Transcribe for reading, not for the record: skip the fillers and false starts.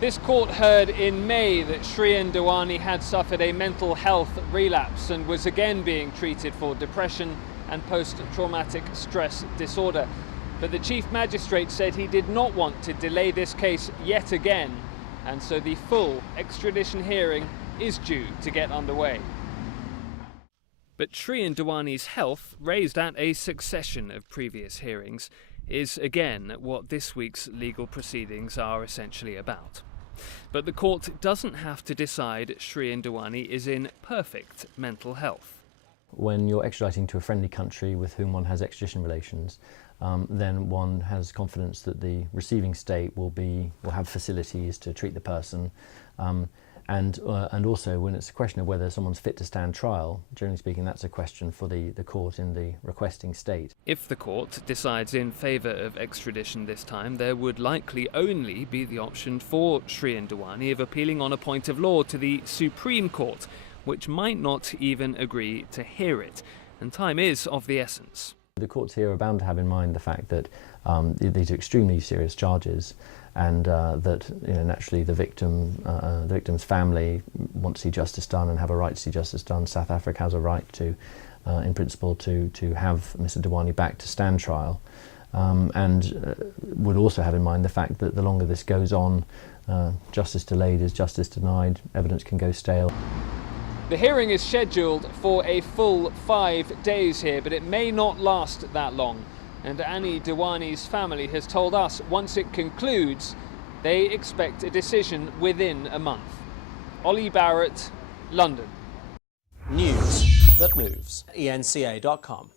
This court heard in May that Shrien Dewani had suffered a mental health relapse and was again being treated for depression and post-traumatic stress disorder. But the Chief Magistrate said he did not want to delay this case yet again, and so the full extradition hearing is due to get underway. But Shrien Dewani's health, raised at a succession of previous hearings, is again what this week's legal proceedings are essentially about. But the court doesn't have to decide Shrien Dewani is in perfect mental health. When you're extraditing to a friendly country with whom one has extradition relations, then one has confidence that the receiving state will have facilities to treat the person, and also when it's a question of whether someone's fit to stand trial, generally speaking, that's a question for the court in the requesting state. If the court decides in favour of extradition this time, there would likely only be the option for Shrien Dewani of appealing on a point of law to the Supreme Court, which might not even agree to hear it, and time is of the essence. The courts here are bound to have in mind the fact that these are extremely serious charges, and that naturally the victim's family want to see justice done and have a right to see justice done. South Africa has a right to, in principle, to have Mr. Dewani back to stand trial, and would also have in mind the fact that the longer this goes on, justice delayed is justice denied. Evidence can go stale. The hearing is scheduled for a full 5 days here, but it may not last that long. And Annie Dewani's family has told us once it concludes, they expect a decision within a month. Ollie Barrett, London. News that moves. eNCA.com.